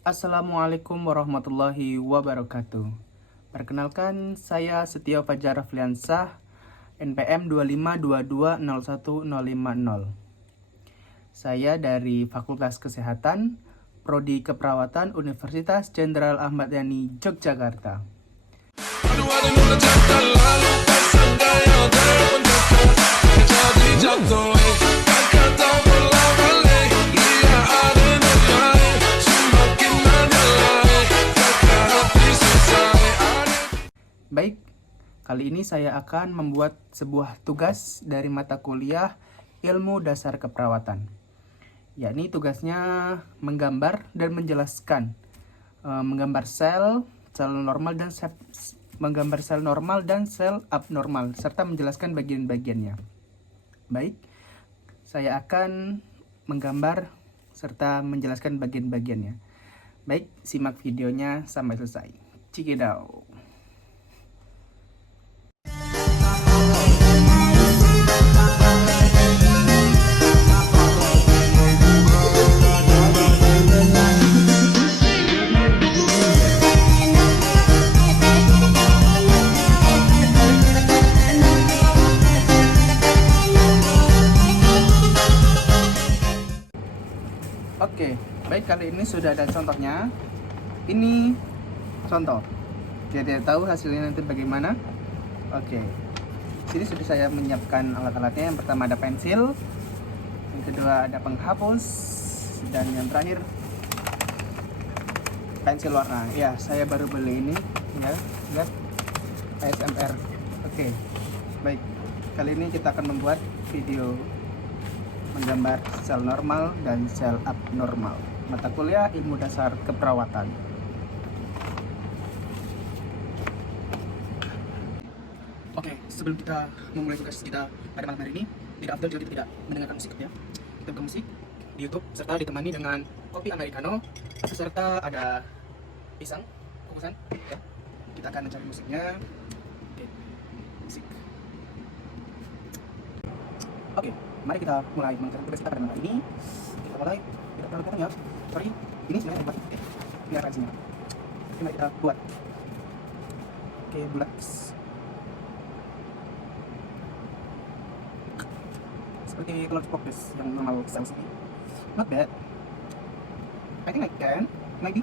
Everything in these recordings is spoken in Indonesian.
Assalamualaikum warahmatullahi wabarakatuh. Perkenalkan, saya Setio Fajar Rafliansah, NPM 25220150. Saya dari Fakultas Kesehatan, Prodi Keperawatan Universitas Jenderal Ahmad Yani, Yogyakarta. Baik, kali ini saya akan membuat sebuah tugas dari mata kuliah Ilmu Dasar Keperawatan. Yakni tugasnya menggambar dan menjelaskan menggambar sel normal dan menggambar sel normal dan sel abnormal serta menjelaskan bagian-bagiannya. Baik, saya akan menggambar serta menjelaskan bagian-bagiannya. Baik, simak videonya sampai selesai. Cikidau. Oke, baik, kali ini sudah ada contohnya. Ini contoh. Jadi tahu hasilnya nanti bagaimana. Oke. Sini sudah saya menyiapkan alat-alatnya. Yang pertama ada pensil, yang kedua ada penghapus, dan yang terakhir pensil warna. Ya, saya baru beli ini ya, lihat ASMR. Oke. Baik. Kali ini kita akan membuat video menggambar sel normal dan sel abnormal. Mata kuliah Ilmu Dasar Keperawatan. Oke, sebelum kita memulai tugas kita pada malam hari ini, tidak afdal jika kita tidak mendengarkan musik ya. Kita buka musik di YouTube serta ditemani dengan kopi americano serta ada pisang kukusan ya. Kita akan mencari musiknya. Oke, musik. Oke, mari kita mulai mengerjakan tugas kita pada malam hari ini. Kita mulai, tidak terlalu kelihatan ya. Sorry, ini sebenarnya buat ini referensinya. Oke, mari kita buat. Oke, bulat. Seperti large focus yang normal cells ini. Not bad. I think I can, maybe.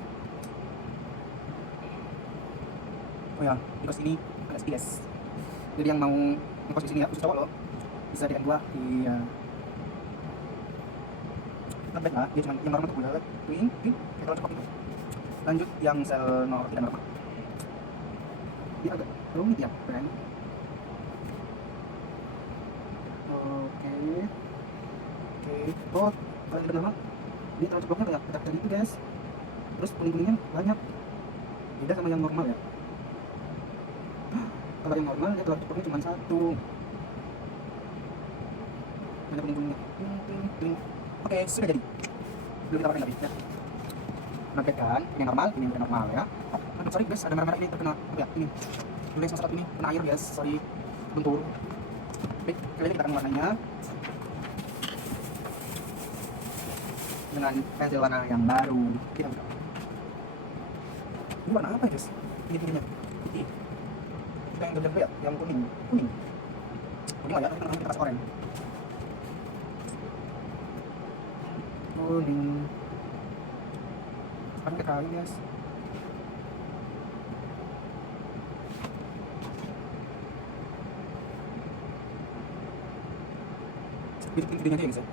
Oh ya, because ini agak spies. Jadi yang mau ngekos di sini ya, khusus cowok loh, bisa DM gua di not bad lah. Dia cuma yang normal tuh udah twin, kayak large focus itu. Lanjut yang sel tidak normal. Dia agak rumit ya, kan? Oke. Oh, kalau tidak normal, dia telur ceploknya kayak petak gitu guys. Terus kuning-kuningnya banyak. Beda sama yang normal ya. Kalau yang normal, dia telur ceploknya cuma satu. Banyak kuning-kuningnya. Oke, sudah jadi. Belum kita pakai lagi ya. Nampak kan? Ini yang normal, ini yang tidak normal ya. Aduh, sorry guys, ada merah-merah ini terkena apa ya? Ini. Dulu yang salah satu ini kena air guys. Sorry, bentur. Baik, kali ini kita akan mewarnainya dengan pensil warna yang baru. Kita buka. Ini warna apa ya guys? Ini putihnya putih. Kita yang terjadi ya, yang kuning lah ya, kita kasih oranye. Kuning. Sekarang kita kali guys. Bikin aja ya guys ya.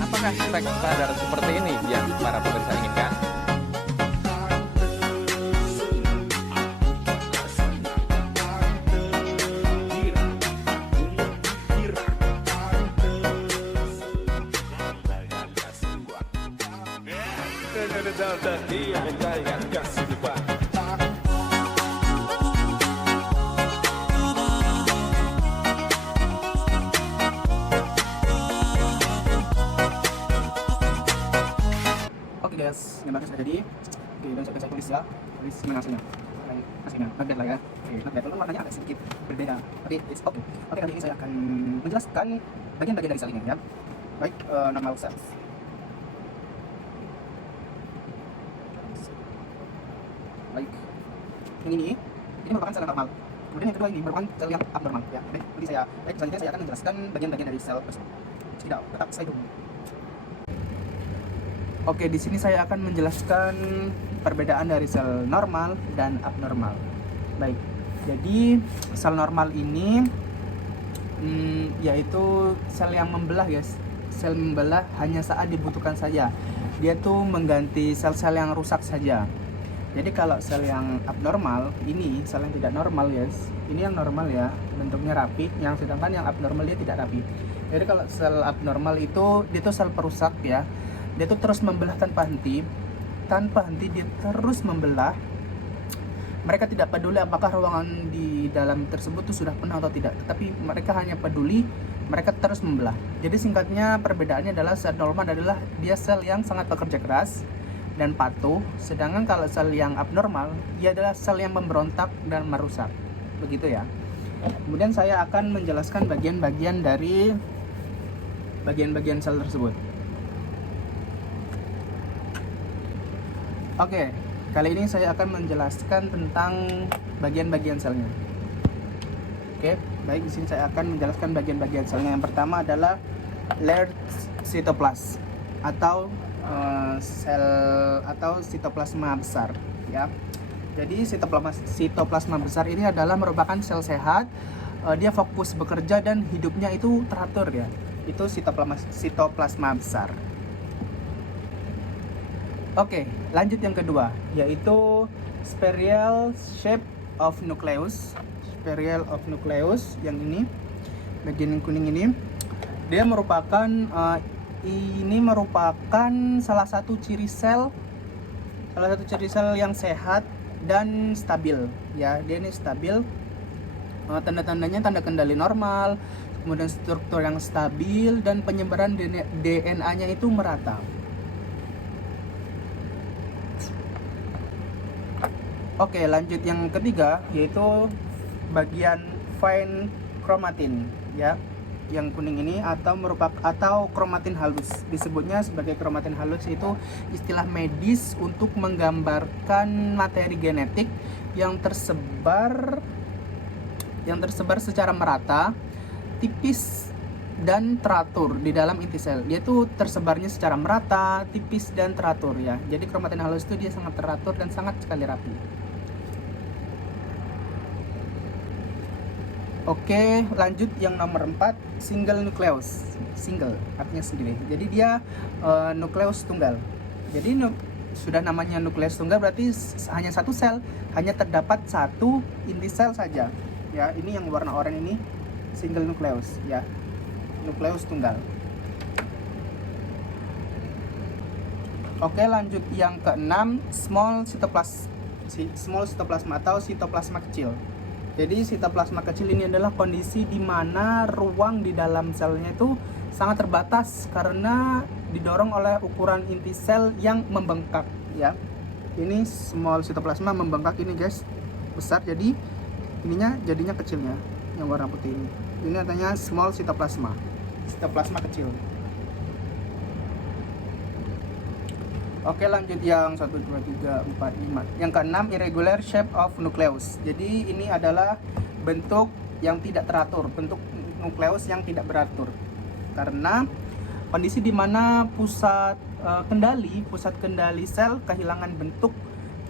Apakah spek standar seperti ini yang para pemirsa inginkan? Oke guys, gambarnya sudah jadi. Oke, dan saya tulis ya, tulis mana hasilnya. Hasilnya, not bad lah ya. Oke, not bad, walaupun warnanya agak sedikit berbeda, tapi it's okay. Oke, kali ini saya akan menjelaskan bagian-bagian dari sel ini ya. Baik, normal cells. Baik. Yang ini merupakan sel yang normal. Kemudian yang kedua ini merupakan sel yang abnormal. Ya, nanti selanjutnya saya akan menjelaskan bagian-bagian dari sel tersebut. Tidak, tetap stay tune. Oke, di sini saya akan menjelaskan perbedaan dari sel normal dan abnormal. Baik, jadi sel normal ini yaitu sel yang membelah, guys. Sel membelah hanya saat dibutuhkan saja. Dia tuh mengganti sel-sel yang rusak saja. Jadi kalau sel yang abnormal, ini sel yang tidak normal, guys. Ini yang normal ya, bentuknya rapi. Yang sedangkan yang abnormal dia tidak rapi. Jadi kalau sel abnormal itu dia tuh sel perusak ya. Dia tuh terus membelah tanpa henti. Tanpa henti dia terus membelah. Mereka tidak peduli apakah ruangan di dalam tersebut tuh sudah penuh atau tidak. Tetapi mereka hanya peduli mereka terus membelah. Jadi singkatnya perbedaannya adalah sel normal adalah dia sel yang sangat bekerja keras dan patuh, sedangkan kalau sel yang abnormal dia adalah sel yang memberontak dan merusak. Begitu ya. Kemudian saya akan menjelaskan bagian-bagian dari bagian-bagian sel tersebut. Oke, kali ini saya akan menjelaskan tentang bagian-bagian selnya. Oke, baik, di sini saya akan menjelaskan bagian-bagian selnya. Yang pertama adalah layered cytoplasm atau sel atau sitoplasma besar ya. Jadi sitoplasma besar ini adalah merupakan sel sehat. Dia fokus bekerja dan hidupnya itu teratur ya. Itu sitoplasma besar. Oke, lanjut yang kedua yaitu spiral shape of nucleus. Spiral of nucleus yang ini, bagian yang kuning ini, dia merupakan salah satu ciri sel yang sehat dan stabil ya. Dia ini stabil, tanda-tandanya tanda kendali normal, kemudian struktur yang stabil dan penyebaran DNA-nya itu merata. Oke, lanjut yang ketiga yaitu bagian fine chromatin ya. Yang kuning ini atau kromatin halus. Disebutnya sebagai kromatin halus, itu istilah medis untuk menggambarkan materi genetik yang tersebar secara merata, tipis dan teratur di dalam inti sel. Dia tuh tersebarnya secara merata, tipis dan teratur ya. Jadi kromatin halus itu dia sangat teratur dan sangat sekali rapi. Oke, lanjut yang nomor 4, single nucleus. Single artinya sendiri. Jadi dia nukleus tunggal. Jadi sudah namanya nukleus tunggal berarti hanya satu sel, hanya terdapat satu inti sel saja. Ya, ini yang warna oranye ini single nucleus ya. Nukleus tunggal. Oke, lanjut yang keenam, small cytoplasma atau sitoplasma kecil. Jadi sitoplasma kecil ini adalah kondisi di mana ruang di dalam selnya itu sangat terbatas karena didorong oleh ukuran inti sel yang membengkak ya. Ini small sitoplasma membengkak ini guys, besar, jadi ininya jadinya kecilnya yang warna putih ini. Ini artinya small sitoplasma kecil. Oke, lanjut yang 1, 2, 3, 4, 5. Yang keenam, irregular shape of nucleus. Jadi ini adalah bentuk yang tidak teratur, bentuk nukleus yang tidak beratur. Karena kondisi di mana pusat kendali sel kehilangan bentuk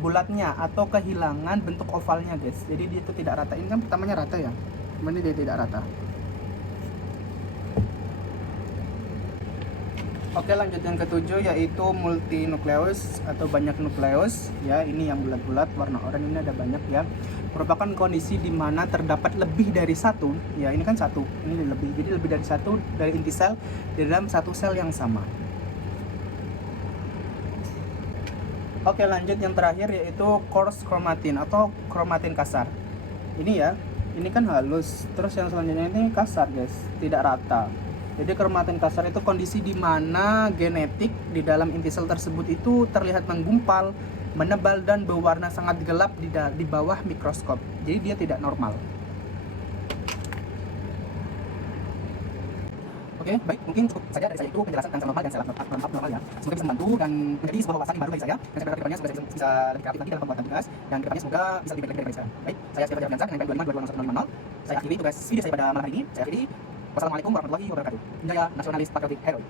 bulatnya atau kehilangan bentuk ovalnya, guys. Jadi dia itu tidak rata. Ini kan pertamanya rata ya. Kemudian dia tidak rata. Oke, lanjut yang ketujuh yaitu multinukleus atau banyak nukleus ya. Ini yang bulat-bulat warna oranye ini ada banyak ya. Merupakan kondisi di mana terdapat lebih dari satu ya. Ini kan satu, ini lebih, jadi lebih dari satu dari inti sel di dalam satu sel yang sama. Oke, lanjut yang terakhir yaitu coarse chromatin atau kromatin kasar. Ini ya, ini kan halus, terus yang selanjutnya ini kasar guys, tidak rata. Jadi kromatin kasar itu kondisi di mana genetik di dalam inti sel tersebut itu terlihat menggumpal, menebal dan berwarna sangat gelap di bawah mikroskop. Jadi dia tidak normal. Oke, baik. Mungkin cukup saja dari saya itu penjelasan tentang normal dan self normal ya. Semoga bisa membantu dan menjadi sebuah wawasan yang baru bagi saya. Dan saya berharap kedepannya semoga saya bisa lebih kreatif lagi dalam pembuatan tugas dan kedepannya semoga bisa lebih baik lagi dari sekarang. Baik, saya Stefan Jafriansyah dengan IPM 25 Saya akhiri tugas video saya pada malam hari ini. Saya akhiri. Wassalamualaikum warahmatullahi wabarakatuh. Jaya Nasionalis Patriotic Hero.